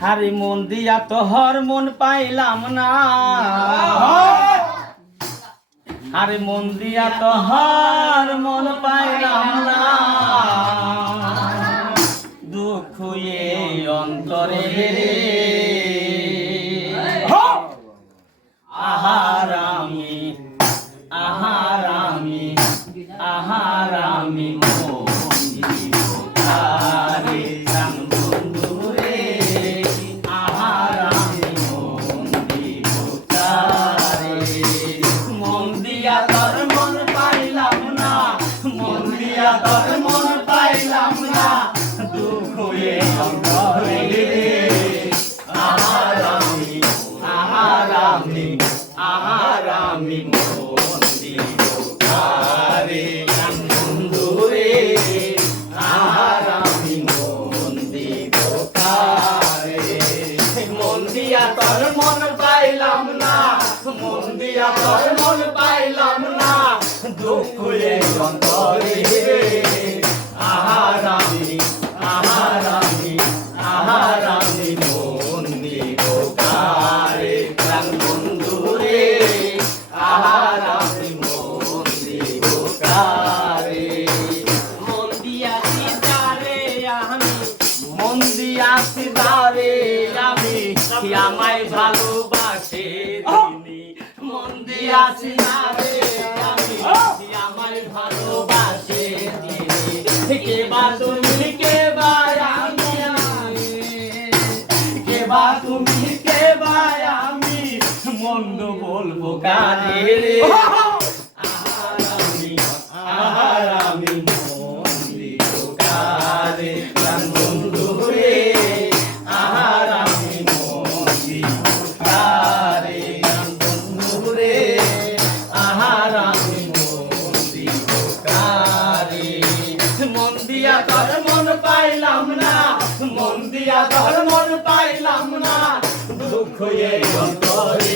হারি মন দিয়া তোহর মন পাইলাম না, আরে মন দিয়া তোহর মন পাইলাম না, দুঃখ এই অন্তরে আহারামি আহারামি আহারামি তোর মন পাইলাম না, দুঃখ এই অন্তরে আহারামি আহারামি আহারামি মন দিবকারে বন্ধুরে, আহারামি মন দিবকারে। মন দিয়া তোর মন পাইলাম না, মন দিয়া তোর মন পাইলাম না, দুঃখ এই অন্তরে আহারামি আহারামি আহারামি মন দিবকারে বন্ধুরে, আহারামি মন দিবকারে। মন দিয়াছি তারে আমি, মন দিয়াছি তারে আমি, আমায় ভালোবাসে তিনি। মন দিয়াছি তারে আমি, আমায় ভালোবাসে তিনি। কেবা তুমি কেবা আমি, কেবা তুমি কেবা আমি, মন্দ বলবো কারে রে। আহারামি আহারামি মন দিবকারে বন্ধুরে, আহারামি মন দিবকারে বন্ধুরে, আহারামি মন দিবকারে। মন দিয়া তোর মন পাইলাম না, মন দিয়া তোর মন পাইলাম না, দুঃখ এই অন্তরে